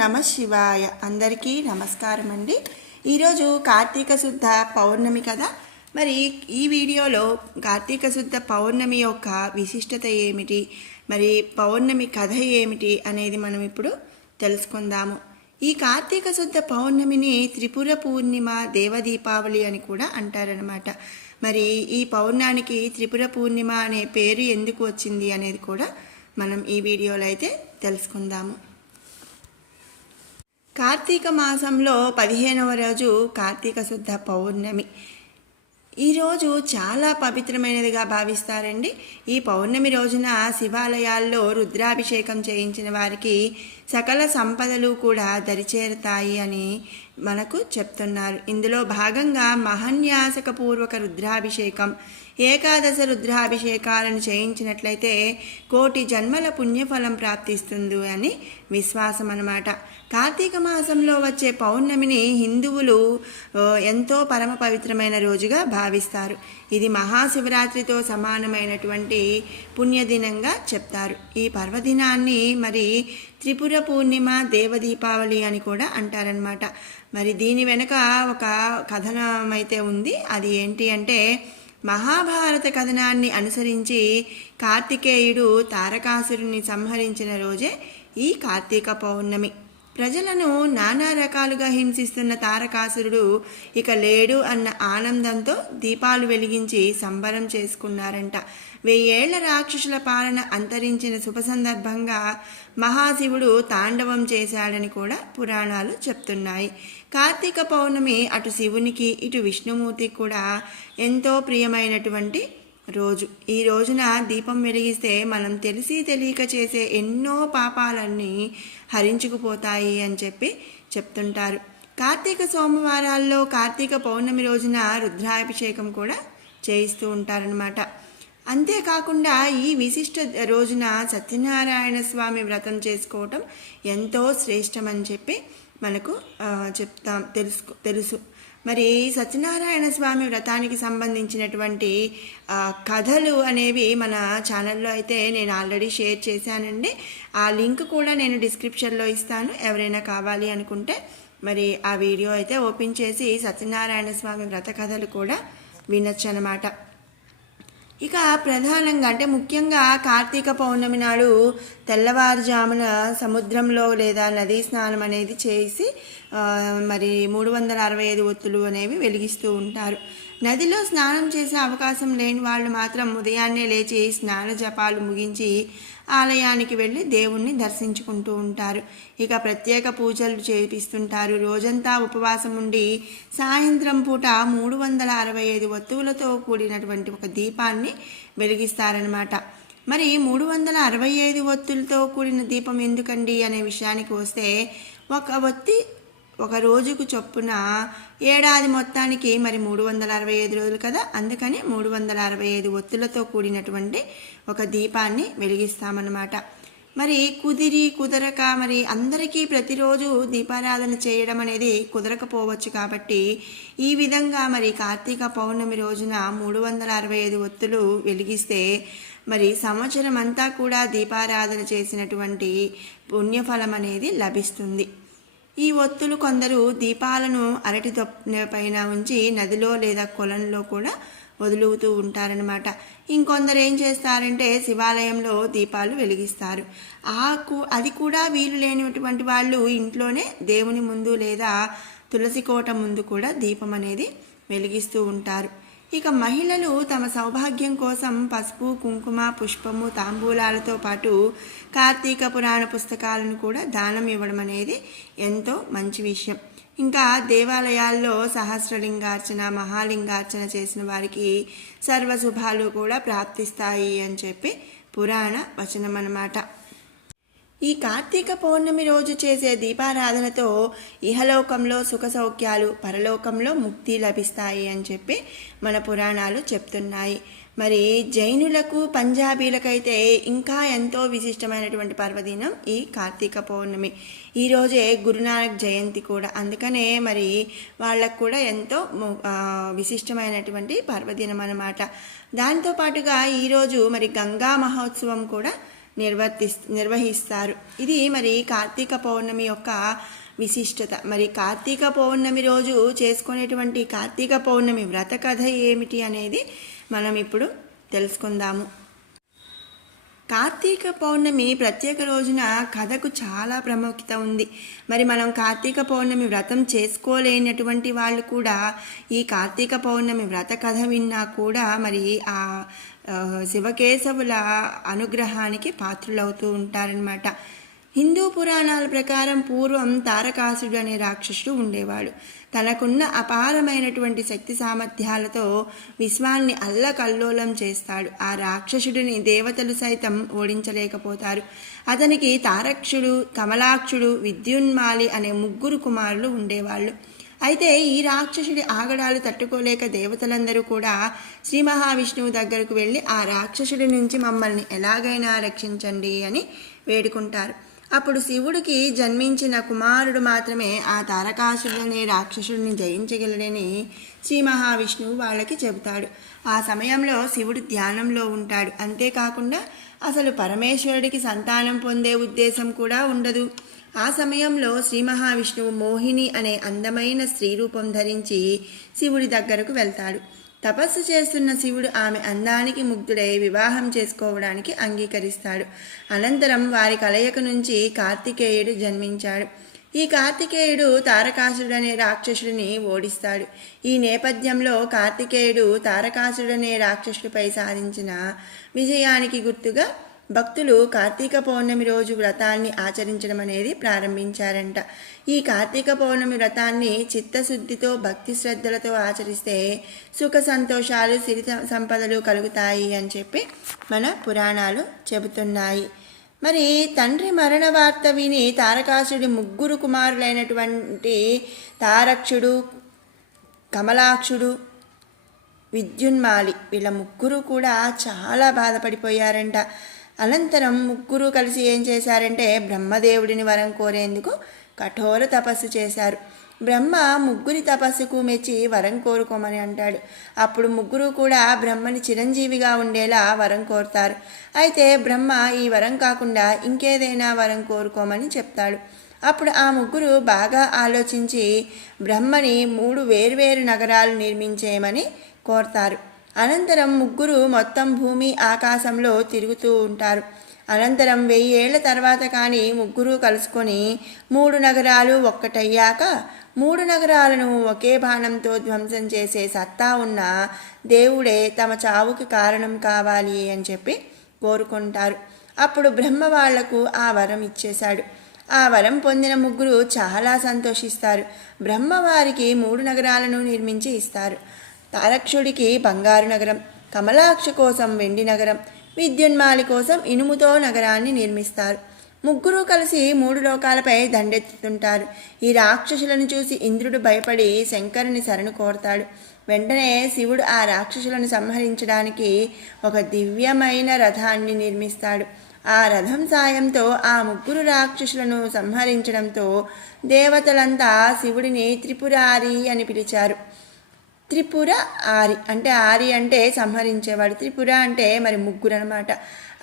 నమ శివాయ. అందరికీ నమస్కారం అండి ఈరోజు కార్తీక శుద్ధ పౌర్ణమి కదా. మరి ఈ వీడియోలో కార్తీక శుద్ధ పౌర్ణమి యొక్క విశిష్టత ఏమిటి? మరి పౌర్ణమి కథ ఏమిటి అనేది మనం ఇప్పుడు తెలుసుకుందాము. ఈ కార్తీక శుద్ధ పౌర్ణమిని త్రిపుర పూర్ణిమ దేవదీపావళి అని కూడా అంటారనమాట మరి ఈ పౌర్ణానికి త్రిపుర పూర్ణిమ అనే పేరు ఎందుకు వచ్చింది అనేది కూడా మనం ఈ వీడియోలో అయితే తెలుసుకుందాము. కార్తీక మాసంలో పదిహేనవ రోజు కార్తీక శుద్ధ పౌర్ణమి. ఈరోజు చాలా పవిత్రమైనదిగా భావిస్తారండి. ఈ పౌర్ణమి రోజున శివాలయాల్లో రుద్రాభిషేకం చేయించిన వారికి సకల సంపదలు కూడా దరిచేరతాయి అని మనకు చెప్తున్నారు. ఇందులో భాగంగా మహన్యాసకపూర్వక రుద్రాభిషేకం ఏకాదశ రుద్రాభిషేకాలను చేయించినట్లయితే కోటి జన్మల పుణ్యఫలం ప్రాప్తిస్తుంది అని విశ్వాసం అన్నమాట. కార్తీక మాసంలో వచ్చే పౌర్ణమిని హిందువులు ఎంతో పరమ పవిత్రమైన రోజుగా భావిస్తారు. ఇది మహాశివరాత్రితో సమానమైనటువంటి పుణ్యదినంగా చెప్తారు. ఈ పర్వదినాన్ని మరి త్రిపుర పూర్ణిమ దేవదీపావళి అని కూడా అంటారనమాట మరి దీని వెనుక ఒక కథనం అయితే ఉంది. అది ఏంటి అంటే మహాభారత కథనాన్ని అనుసరించి కార్తికేయుడు తారకాసురుని సంహరించిన రోజే ఈ కార్తీక పౌర్ణమి. ప్రజలను నానా రకాలుగా హింసిస్తున్న తారకాసురుడు ఇక లేడు అన్న ఆనందంతో దీపాలు వెలిగించి సంబరం చేసుకున్నారంట. వెయ్యేళ్ళ రాక్షసుల పాలన అంతరించిన శుభ సందర్భంగా మహాశివుడు తాండవం చేశాడని కూడా పురాణాలు చెప్తున్నాయి. కార్తీక పౌర్ణమి అటు శివునికి ఇటు విష్ణుమూర్తికి కూడా ఎంతో ప్రియమైనటువంటి రోజు. ఈ రోజున దీపం వెలిగిస్తే మనం తెలిసి తెలియక చేసే ఎన్నో పాపాలన్నీ హరించుకుపోతాయి అని చెప్పి చెప్తుంటారు. కార్తీక సోమవారాల్లో కార్తీక పౌర్ణమి రోజున రుద్రాభిషేకం కూడా చేయిస్తూ ఉంటారనమాట అంతేకాకుండా ఈ విశిష్ట రోజున సత్యనారాయణ స్వామి వ్రతం చేసుకోవటం ఎంతో శ్రేష్టమని చెప్పి మనకు చెప్తాం. తెలుసు తెలుసు. మరి సత్యనారాయణ స్వామి వ్రతానికి సంబంధించినటువంటి కథలు అనేవి మన ఛానల్లో అయితే నేను ఆల్రెడీ షేర్ చేశానండి. ఆ లింక్ కూడా నేను డిస్క్రిప్షన్లో ఇస్తాను. ఎవరైనా కావాలి అనుకుంటే మరి ఆ వీడియో అయితే ఓపెన్ చేసి సత్యనారాయణ స్వామి వ్రత కథలు కూడా వినొచ్చు అనమాట ఇక ప్రధానంగా అంటే ముఖ్యంగా కార్తీక పౌర్ణమి నాడు తెల్లవారుజామున సముద్రంలో లేదా నదీ స్నానం అనేది చేసి మరి మూడు వందల అరవై ఐదు ఒత్తులు అనేవి వెలిగిస్తూ ఉంటారు. నదిలో స్నానం చేసే అవకాశం లేని వాళ్ళు మాత్రం ఉదయాన్నే లేచి స్నాన జపాలు ముగించి ఆలయానికి వెళ్ళి దేవుణ్ణి దర్శించుకుంటూ ఉంటారు. ఇక ప్రత్యేక పూజలు చేపిస్తుంటారు. రోజంతా ఉపవాసం ఉండి సాయంత్రం పూట మూడు వందల అరవై ఐదు వత్తువులతో కూడినటువంటి ఒక దీపాన్ని వెలిగిస్తారనమాట మరి మూడు వందల అరవై ఐదు ఒత్తులతో కూడిన దీపం ఎందుకండి అనే విషయానికి వస్తే ఒక ఒత్తి ఒక రోజుకు చొప్పున ఏడాది మొత్తానికి మరి మూడు వందల అరవై ఐదు రోజులు కదా? అందుకని మూడు వందల అరవై ఐదు ఒత్తులతో కూడినటువంటి ఒక దీపాన్ని వెలిగిస్తామన్నమాట. మరి కుదిరి కుదరక మరి అందరికీ ప్రతిరోజు దీపారాధన చేయడం అనేది కుదరకపోవచ్చు కాబట్టి ఈ విధంగా మరి కార్తీక పౌర్ణమి రోజున మూడు వందల అరవై ఐదు ఒత్తులు వెలిగిస్తే మరి సంవత్సరం అంతా కూడా దీపారాధన చేసినటువంటి పుణ్యఫలం అనేది లభిస్తుంది. ఈ ఒత్తులు కొందరు దీపాలను అరటి పైన ఉంచి నదిలో లేదా కొలంలో కూడా వదులుతూ ఉంటారనమాట ఇంకొందరు ఏం చేస్తారంటే శివాలయంలో దీపాలు వెలిగిస్తారు. ఆ కూ అది కూడా వీలు లేనటువంటి వాళ్ళు ఇంట్లోనే దేవుని ముందు లేదా తులసి కోట ముందు కూడా దీపం అనేది వెలిగిస్తూ ఉంటారు. ఇక మహిళలు తమ సౌభాగ్యం కోసం పసుపు కుంకుమ పుష్పము తాంబూలాలతో పాటు కార్తీక పురాణ పుస్తకాలను కూడా దానం ఇవ్వడం అనేది ఎంతో మంచి విషయం. ఇంకా దేవాలయాల్లో సహస్రలింగార్చన మహాలింగార్చన చేసిన వారికి సర్వశుభాలు కూడా ప్రాప్తిస్తాయి అని చెప్పి పురాణ వచనం అన్నమాట ఈ కార్తీక పౌర్ణమి రోజు చేసే దీపారాధనతో ఇహలోకంలో సుఖ సౌఖ్యాలు పరలోకంలో ముక్తి లభిస్తాయి అని చెప్పి మన పురాణాలు చెప్తున్నాయి. మరి జైనులకు పంజాబీలకైతే ఇంకా ఎంతో విశిష్టమైనటువంటి పర్వదినం ఈ కార్తీక పౌర్ణమి. ఈరోజే గురునానక్ జయంతి కూడా. అందుకనే మరి వాళ్ళకు కూడా ఎంతో విశిష్టమైనటువంటి పర్వదినం అన్నమాట. దాంతోపాటుగా ఈరోజు మరి గంగా మహోత్సవం కూడా నిర్వర్తి నిర్వహిస్తారు. ఇది మరి కార్తీక పౌర్ణమి యొక్క విశిష్టత. మరి కార్తీక పౌర్ణమి రోజు చేసుకునేటువంటి కార్తీక పౌర్ణమి వ్రత కథ ఏమిటి అనేది మనం ఇప్పుడు తెలుసుకుందాము. కార్తీక పౌర్ణమి ప్రత్యేక రోజున కథకు చాలా ప్రాముఖ్యత ఉంది. మరి మనం కార్తీక పౌర్ణమి వ్రతం చేసుకోలేనటువంటి వాళ్ళు కూడా ఈ కార్తీక పౌర్ణమి వ్రత కథ విన్నా కూడా మరి ఆ శివకేశవుల అనుగ్రహానికి పాత్రులవుతూ ఉంటారనమాట హిందూ పురాణాల ప్రకారం పూర్వం తారకాసుడు అనే రాక్షసుడు ఉండేవాడు. తనకున్న అపారమైనటువంటి శక్తి సామర్థ్యాలతో విశ్వాన్ని అల్లకల్లోలం చేస్తాడు. ఆ రాక్షసుడిని దేవతలు సైతం ఓడించలేకపోతారు. అతనికి తారక్షుడు కమలాక్షుడు విద్యున్మాలి అనే ముగ్గురు కుమారులు ఉండేవాళ్ళు. అయితే ఈ రాక్షసుడి ఆగడాలు తట్టుకోలేక దేవతలందరూ కూడా శ్రీ మహావిష్ణువు దగ్గరకు వెళ్ళి ఆ రాక్షసుడి నుంచి మమ్మల్ని ఎలాగైనా రక్షించండి అని వేడుకుంటారు. అప్పుడు శివుడికి జన్మించిన కుమారుడు మాత్రమే ఆ తారకాసురుడనే రాక్షసుడిని జయించగలడని శ్రీ మహావిష్ణువు వాళ్ళకి చెబుతాడు. ఆ సమయంలో శివుడు ధ్యానంలో ఉంటాడు. అంతేకాకుండా అసలు పరమేశ్వరుడికి సంతానం పొందే ఉద్దేశం కూడా ఉండదు. ఆ సమయంలో శ్రీ మహావిష్ణువు మోహిని అనే అందమైన స్త్రీ రూపం ధరించి శివుడి దగ్గరకు వెళ్తాడు. తపస్సు చేస్తున్న శివుడు ఆమె అందానికి ముగ్ధుడై వివాహం చేసుకోవడానికి అంగీకరిస్తాడు. అనంతరం వారి కలయిక నుంచి కార్తికేయుడు జన్మించాడు. ఈ కార్తికేయుడు తారకాసుడనే రాక్షసుడిని ఓడిస్తాడు. ఈ నేపథ్యంలో కార్తికేయుడు తారకాసుడనే రాక్షసుడిపై సాధించిన విజయానికి గుర్తుగా భక్తులు కార్తీక పౌర్ణమి రోజు వ్రతాన్ని ఆచరించడం అనేది ప్రారంభించారంట. ఈ కార్తీక పౌర్ణమి వ్రతాన్ని చిత్తశుద్ధితో భక్తి శ్రద్ధలతో ఆచరిస్తే సుఖ సంతోషాలు సిరి సంపదలు కలుగుతాయి అని చెప్పి మన పురాణాలు చెబుతున్నాయి. మరి తండ్రి మరణ వార్త విని తారకాసుడి ముగ్గురు కుమారులైనటువంటి తారక్షుడు కమలాక్షుడు విద్యున్మాలి వీళ్ళ ముగ్గురు కూడా చాలా బాధపడిపోయారంట. అనంతరం ముగ్గురు కలిసి ఏం చేశారంటే బ్రహ్మదేవుడిని వరం కోరేందుకు కఠోర తపస్సు చేశారు. బ్రహ్మ ముగ్గురి తపస్సుకు మెచ్చి వరం కోరుకోమని అంటాడు. అప్పుడు ముగ్గురు కూడా బ్రహ్మని చిరంజీవిగా ఉండేలా వరం కోరుతారు. అయితే బ్రహ్మ ఈ వరం కాకుండా ఇంకేదైనా వరం కోరుకోమని చెప్తాడు. అప్పుడు ఆ ముగ్గురు బాగా ఆలోచించి బ్రహ్మని మూడు వేర్వేరు నగరాలు నిర్మించేయమని కోరతారు. అనంతరం ముగ్గురు మొత్తం భూమి ఆకాశంలో తిరుగుతూ ఉంటారు. అనంతరం వెయ్యి ఏళ్ళ తర్వాత కానీ ముగ్గురు కలుసుకొని మూడు నగరాలు ఒక్కటయ్యాక మూడు నగరాలను ఒకే బాణంతో ధ్వంసం చేసే సత్తా ఉన్న దేవుడే తమ చావుకి కారణం కావాలి అని చెప్పి కోరుకుంటారు. అప్పుడు బ్రహ్మ వాళ్ళకు ఆ వరం ఇచ్చేశాడు. ఆ వరం పొందిన ముగ్గురు చాలా సంతోషిస్తారు. బ్రహ్మ వారికి మూడు నగరాలను నిర్మించి ఇస్తారు. తారక్షుడికి బంగారు నగరం కమలాక్ష కోసం వెండి నగరం విద్యున్మాలి కోసం ఇనుముతో నగరాన్ని నిర్మిస్తారు. ముగ్గురు కలిసి మూడు లోకాలపై దండెత్తుతుంటారు. ఈ రాక్షసులను చూసి ఇంద్రుడు భయపడి శంకరుని శరణు కోరతాడు. వెంటనే శివుడు ఆ రాక్షసులను సంహరించడానికి ఒక దివ్యమైన రథాన్ని నిర్మిస్తాడు. ఆ రథం సాయంతో ఆ ముగ్గురు రాక్షసులను సంహరించడంతో దేవతలంతా శివుడిని త్రిపురారి అని పిలిచారు. త్రిపుర ఆరి అంటే ఆరి అంటే సంహరించేవాడు. త్రిపుర అంటే మరి ముగ్గురు అనమాట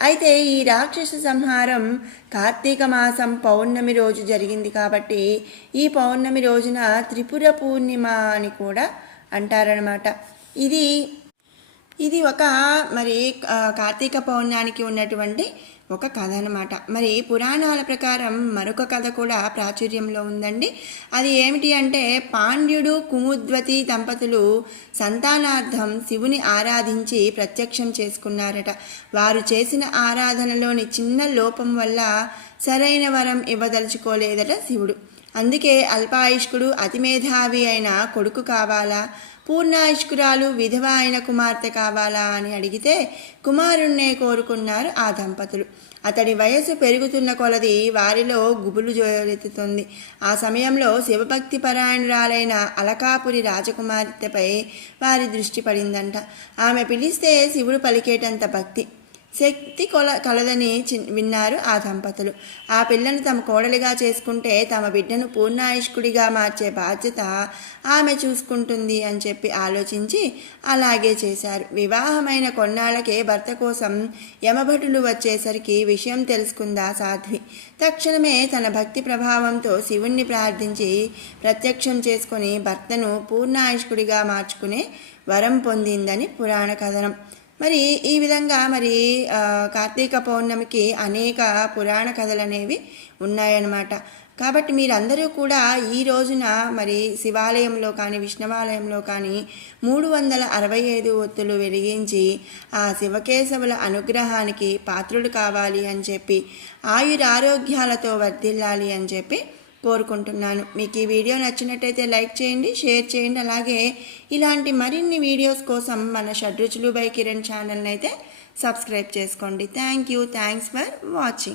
అయితే ఈ రాక్షస సంహారం కార్తీక మాసం పౌర్ణమి రోజు జరిగింది కాబట్టి ఈ పౌర్ణమి రోజున త్రిపుర పూర్ణిమ అని కూడా అంటారనమాట ఇది ఇది ఒక మరి కార్తీక పౌర్ణానికి ఉన్నటువంటి ఒక కథ అనమాట మరి పురాణాల ప్రకారం మరొక కథ కూడా ప్రాచుర్యంలో ఉందండి. అది ఏమిటి అంటే పాండ్యుడు కుముద్వతి దంపతులు సంతానార్థం శివుని ఆరాధించి ప్రత్యక్షం చేసుకున్నారట. వారు చేసిన ఆరాధనలోని చిన్న లోపం వల్ల సరైన వరం ఇవ్వదలుచుకోలేదట శివుడు. అందుకే అల్పాయుష్కుడు అతిమేధావి అయిన కొడుకు కావాలా? పూర్ణాయుష్కురాలు విధవ అయిన కుమార్తె కావాలా అని అడిగితే కుమారుణ్ణే కోరుకున్నారు ఆ దంపతులు. అతడి వయసు పెరుగుతున్న కొలది వారిలో గుబులు జోరెత్తుతుంది. ఆ సమయంలో శివభక్తి పరాయణురాలైన అలకాపురి రాజకుమార్తెపై వారి దృష్టి పడిందంట. ఆమె పిలిస్తే శివుడు పలికేటంత భక్తి. శక్తి కొల కలదని విన్నారు ఆ దంపతులు. ఆ పిల్లను తమ కోడలిగా చేసుకుంటే తమ బిడ్డను పూర్ణాయుష్కుడిగా మార్చే బాధ్యత ఆమె చూసుకుంటుంది అని చెప్పి ఆలోచించి అలాగే చేశారు. వివాహమైన కొన్నాళ్ళకే భర్త కోసం యమభటులు వచ్చేసరికి విషయం తెలుసుకుందా సాధ్వి? తక్షణమే తన భక్తి ప్రభావంతో శివుణ్ణి ప్రార్థించి ప్రత్యక్షం చేసుకొని భర్తను పూర్ణాయుష్కుడిగా మార్చుకునే వరం పొందిందని పురాణ కథనం. మరి ఈ విధంగా మరి కార్తీక పౌర్ణమికి అనేక పురాణ కథలు అనేవి ఉన్నాయన్నమాట. కాబట్టి మీరందరూ కూడా ఈ రోజున మరి శివాలయంలో కానీ విష్ణవాలయంలో కానీ మూడు వందల అరవై ఐదు ఒత్తులు వెలిగించి ఆ శివకేశవుల అనుగ్రహానికి పాత్రుడు కావాలి అని చెప్పి ఆయురారోగ్యాలతో వర్ధిల్లాలి అని చెప్పి కోరుకుంటున్నాను. మీకు ఈ వీడియో నచ్చినట్టయితే లైక్ చేయండి షేర్ చేయండి. అలాగే ఇలాంటి మరిన్ని వీడియోస్ కోసం మన షడ్రుచులు బై కిరణ్ ఛానల్ని అయితే సబ్స్క్రైబ్ చేసుకోండి. Thank you. Thanks for watching.